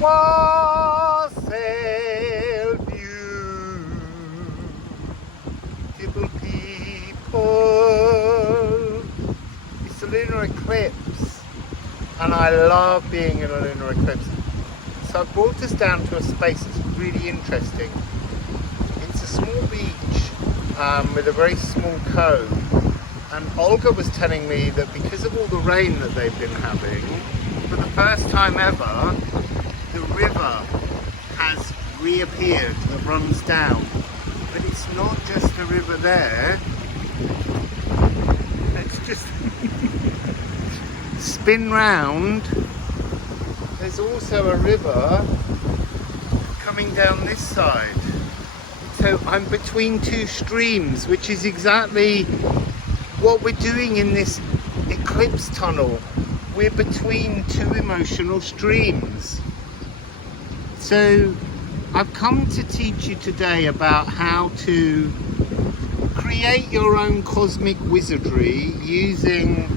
Wassail, beautiful people. It's a lunar eclipse, and I love being in a lunar eclipse. So I brought us down to a space that's really interesting. It's a small beach with a very small cove. And Olga was telling me that because of all the rain that they've been having, for the first time ever, the river has reappeared that runs down. But it's not just a river there. Let's just spin round. There's also a river coming down this side. So I'm between two streams, which is exactly what we're doing in this eclipse tunnel. We're between two emotional streams. So I've come to teach you today about how to create your own cosmic wizardry using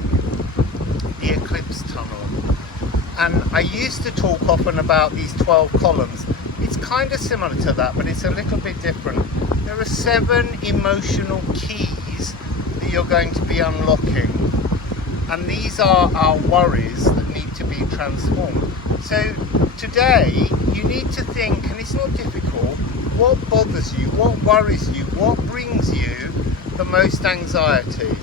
the eclipse tunnel. And I used to talk often about these 12 columns. It's kind of similar to that, but it's a little bit different. There are 7 emotional keys that you're going to be unlocking. And these are our worries that need to be transformed. So today, you need to think, and it's not difficult, what bothers you, what worries you, what brings you the most anxiety.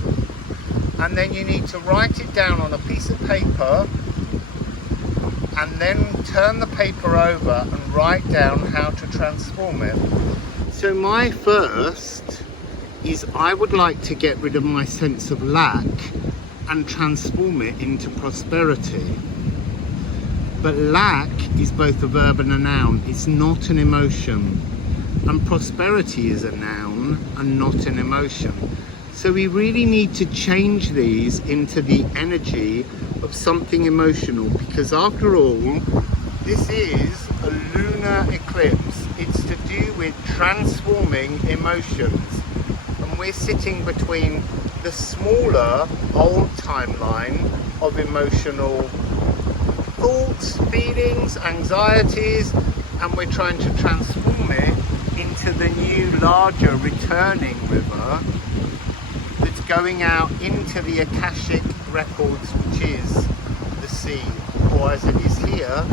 And then you need to write it down on a piece of paper, and then turn the paper over and write down how to transform it. So my first is I would like to get rid of my sense of lack and transform it into prosperity. But lack is both a verb and a noun. It's not an emotion. And prosperity is a noun and not an emotion. So we really need to change these into the energy of something emotional, because after all, this is a lunar eclipse. It's to do with transforming emotions. And we're sitting between the smaller old timeline of emotional thoughts, feelings, anxieties, and we're trying to transform it into the new, larger, returning river that's going out into the Akashic records, which is the sea, or as it is here,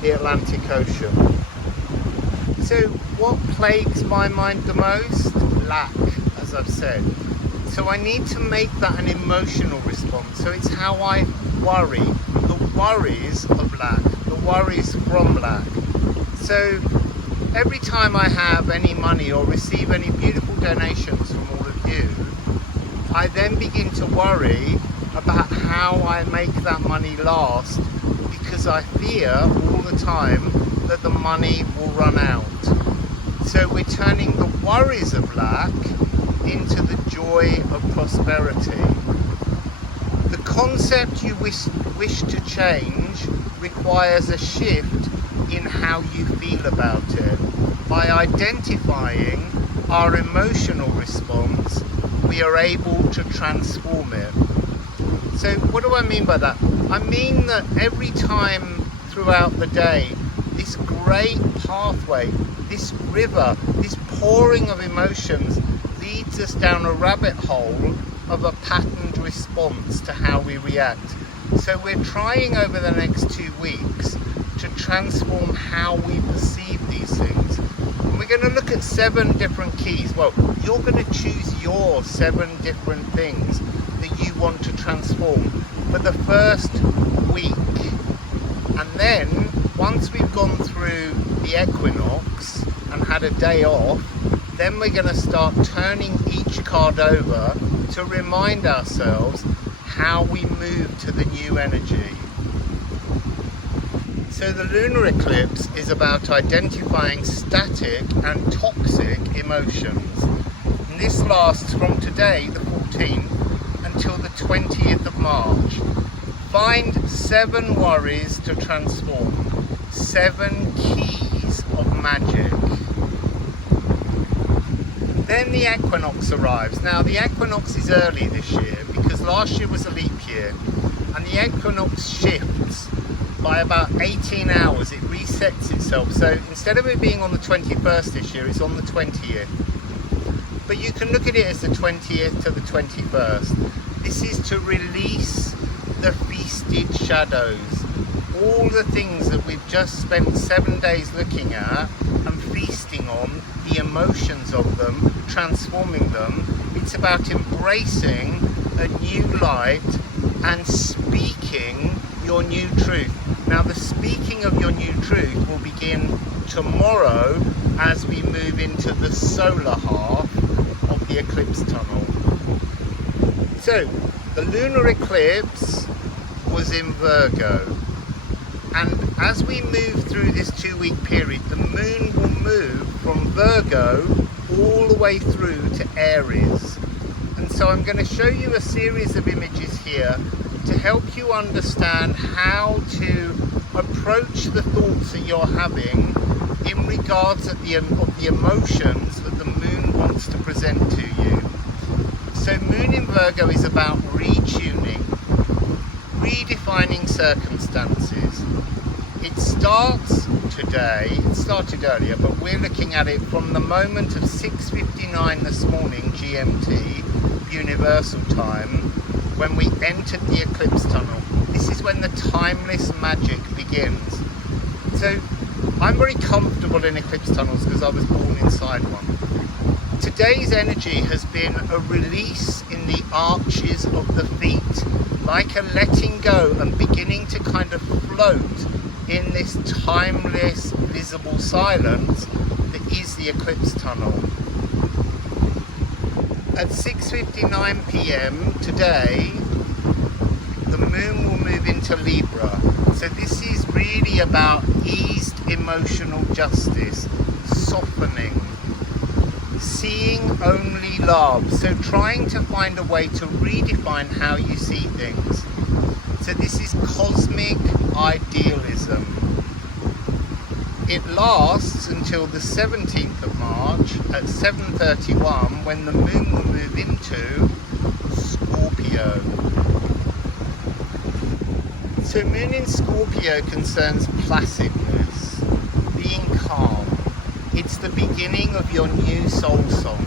the Atlantic Ocean. So what plagues my mind the most? Lack, as I've said. So I need to make that an emotional response. So it's how I worry, the worries of lack, the worries from lack. So every time I have any money or receive any beautiful donations from all of you, I then begin to worry about how I make that money last, because I fear all the time that the money will run out. So we're turning the worries of lack into the joy of prosperity. The concept you wish to change requires a shift in how you feel about it. By identifying our emotional response, we are able to transform it. So what do I mean by that? I mean that every time throughout the day, this great pathway, this river, this pouring of emotions leads us down a rabbit hole of a patterned response to how we react. So we're trying over the next 2 weeks to transform how we perceive these things. And we're going to look at 7 different keys. Well, you're going to choose your 7 different things that you want to transform for the first week. And then once we've gone through the equinox and had a day off, then we're going to start turning each card over to remind ourselves how we move to the new energy. So the lunar eclipse is about identifying static and toxic emotions. And this lasts from today, the 14th, until the 20th of March. Find 7 worries to transform, 7 keys of magic. Then the equinox arrives. Now the equinox is early this year because last year was a leap year, and the equinox shifts by about 18 hours it resets itself. So instead of it being on the 21st this year, it's on the 20th. But you can look at it as the 20th to the 21st. This is to release the feasted shadows. All the things that we've just spent 7 days looking at and feasting on, the emotions of them, transforming them. It's about embracing a new light and speaking your new truth. Now the speaking of your new truth will begin tomorrow as we move into the solar half of the eclipse tunnel. So the lunar eclipse was in Virgo, and as we move through this 2-week period, the moon will move from Virgo all the way through to Aries. And so I'm going to show you a series of images here to help you understand how to approach the thoughts that you're having in regards of the emotions that the moon wants to present to you. So Moon in Virgo is about retuning, redefining circumstances. It starts today, it started earlier, but we're looking at it from the moment of 6:59 this morning GMT, Universal Time, when we entered the eclipse tunnel. This is when the timeless magic begins. So I'm very comfortable in eclipse tunnels because I was born inside one. Today's energy has been a release in the arches of the feet, like a letting go and beginning to kind of float in this timeless, visible silence that is the eclipse tunnel. At 6:59 p.m. today, the moon will move into Libra. So this is really about eased emotional justice, softening, seeing only love. So trying to find a way to redefine how you see things. So this is cosmic idealism. It lasts until the 17th of March at 7:31 when the moon will move into Scorpio. So Moon in Scorpio concerns placidness, being calm. It's the beginning of your new soul song.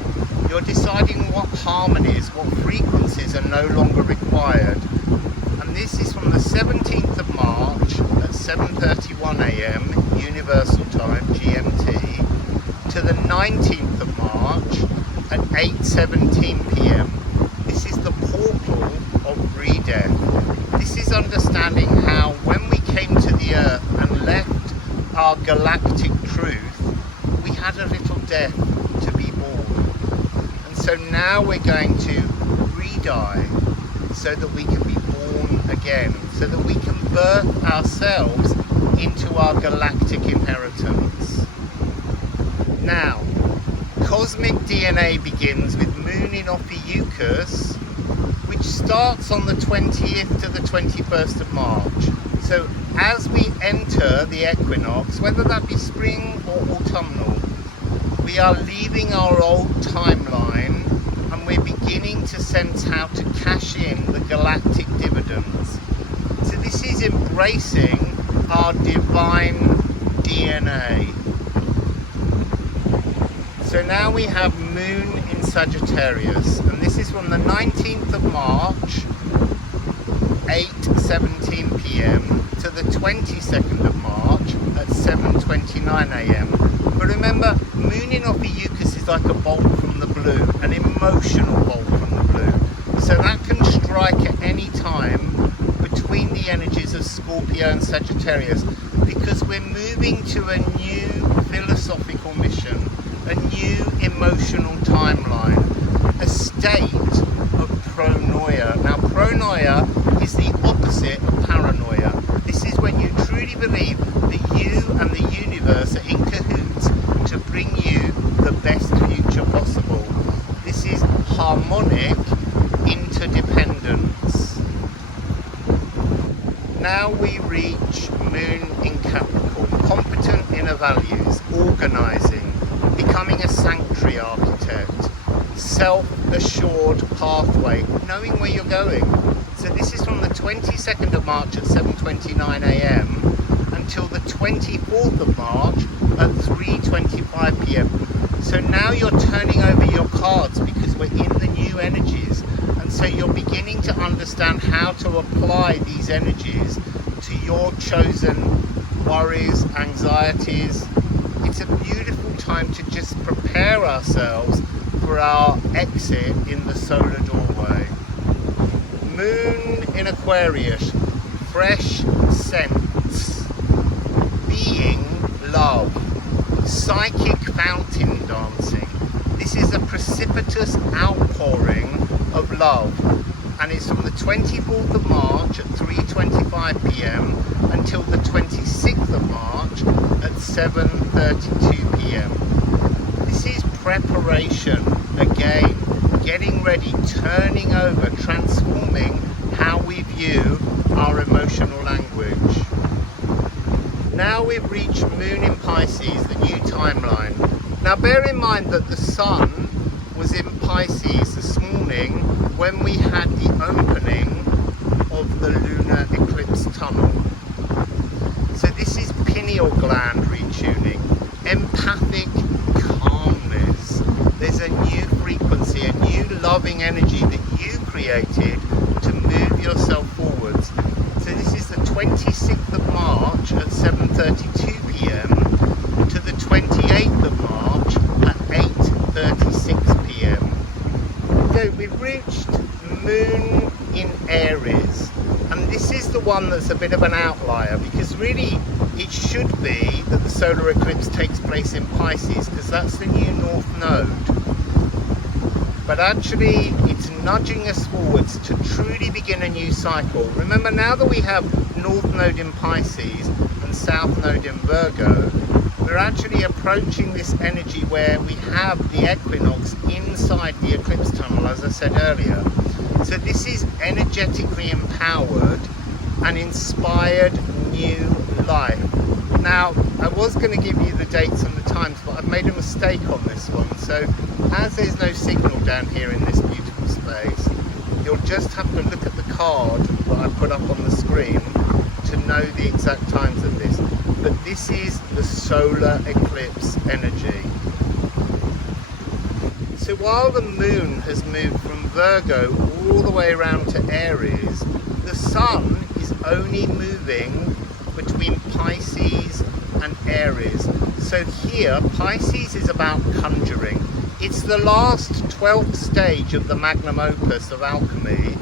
You're deciding what harmonies, what frequencies are no longer required. And this is from the 17th of March at 7:31 a.m. Universal Time, GMT, to the 19th of March at 8:17 p.m. This is the portal of re-death. This is understanding how when we came to the earth and left our galactic truth, we had a little death to be born. And so now we're going to re-die so that we can be born again, so that we can birth ourselves into our galactic inheritance. Now, cosmic DNA begins with Moon in Ophiuchus, which starts on the 20th to the 21st of March. So as we enter the equinox, whether that be spring or autumnal, we are leaving our old timeline and we're beginning to sense how to cash in the galactic dividends. So this is embracing our divine DNA. So now we have Moon in Sagittarius, and this is from the 19th of March, 8:17 p.m. to the 22nd of March at 7:29 a.m. But remember, Moon in Ophiuchus is like a bolt from the blue, an emotional bolt from the blue. So that can strike at any time between the energies of Scorpio and Sagittarius, because we're moving to a new philosophical mission, a new emotional timeline, a state of pronoia. Now pronoia is the opposite of paranoia. This is when you truly believe that you and the universe are in cahoots to bring you the best future possible. This is harmonic interdependence. Now we reach Moon in Capricorn, competent inner values, organising, becoming a sanctuary architect, self-assured pathway, knowing where you're going. So this is from the 22nd of March at 7:29 a.m. until the 24th of March at 3:25 p.m. So now you're turning over your cards because we're in the new energies, and so you're beginning to understand how to apply these energies to your chosen worries, anxieties. It's a beautiful time to just prepare ourselves for our exit in the solar doorway. Moon in Aquarius, fresh scents, being love, psychic fountain dancing. This is a precipitous outpouring of love, and it's from the 24th of March at 3:25 p.m. until the 26th of March at 7:32 p.m. This is preparation, again, getting ready, turning over, transforming how we view our emotional language. Now we've reached Moon in Pisces, the new timeline. Now bear in mind that the Sun was in Pisces this morning when we had the opening of the lunar eclipse tunnel. So this is pineal gland retuning, empathic calmness. There's a new frequency, a new loving energy that you created to move yourself forwards. So this is the 26th of March at 7:32 p.m. to the 28th of March at 8:36 p.m. So we've reached Moon in Aries, and this is the one that's a bit of an outlier, because really it should be that the solar eclipse takes place in Pisces, because that's the new north node. But actually it's nudging us forwards to truly begin a new cycle. Remember, now that we have north node in Pisces and south node in Virgo, we're actually approaching this energy where we have the equinox inside the eclipse tunnel, as I said earlier. So this is energetically empowered and inspired new life. Now, I was going to give you the dates and the times, but I've made a mistake on this one. So as there's no signal down here in this beautiful space, you'll just have to look at the card that I put up on the screen to know the exact times of this. But this is the solar eclipse energy. So while the moon has moved from Virgo all the way around to Aries, the sun is only moving between Pisces and Aries. So here, Pisces is about conjuring. It's the last 12th stage of the magnum opus of alchemy,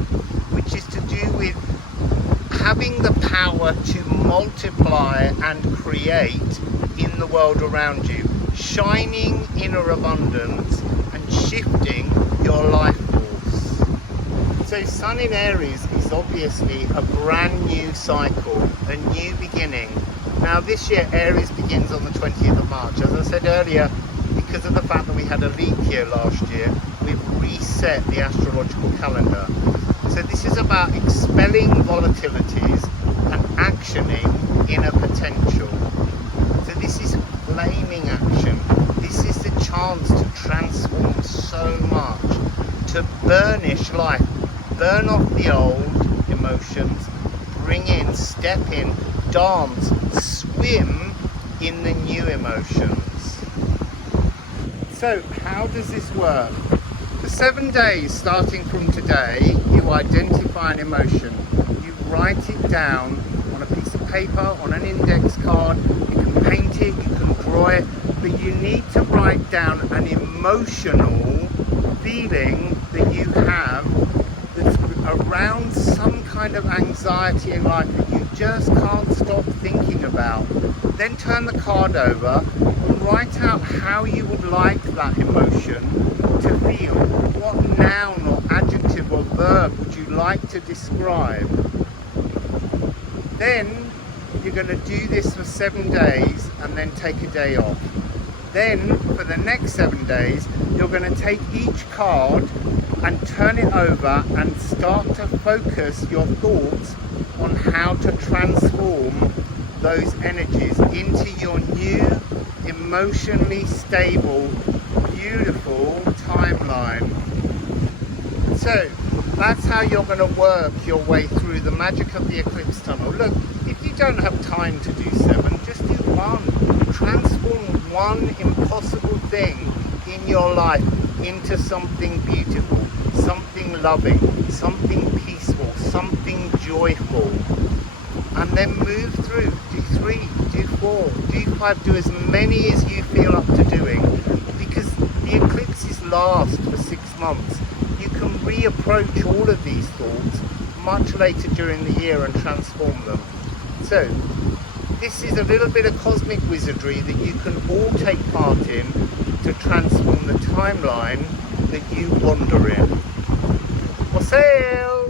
which is to do with having the power to multiply and create in the world around you, shining inner abundance and shifting your life force. So Sun in Aries is obviously a brand new cycle, a new beginning. Now this year Aries begins on the 20th of March. As I said earlier, because of the fact that we had a leap year last year, we've reset the astrological calendar. So this is about expelling volatilities and actioning inner potential. So this is flaming action. This is the chance to transform so much, to burnish life, burn off the old emotions, bring in, step in, dance, swim in the new emotions. So how does this work? For 7 days starting from today, you identify an emotion. You write it down on a piece of paper, on an index card. You can paint it, you can draw it, but you need to write down an emotional feeling that you have that's around some kind of anxiety in life that you just can't stop thinking about. Then turn the card over and write out how you would like that emotion to feel. What noun or adjective or verb would you like to describe? Then you're going to do this for 7 days and then take a day off. Then for the next 7 days, you're going to take each card and turn it over and start to focus your thoughts on how to transform those energies into your new, emotionally stable, beautiful timeline. So, That's how you're going to work your way through the magic of the eclipse tunnel. Look, if you don't have time to do 7, just do 1. Transform one impossible thing in your life into something beautiful, something loving, something peaceful, something joyful. And then move through. Do 3, do 4, do 5, do as many as you feel up to doing. Because the eclipses last for 6 months. You can reapproach all of these thoughts much later during the year and transform them. So, this is a little bit of cosmic wizardry that you can all take part in to transform the timeline that you wander in. Wassail!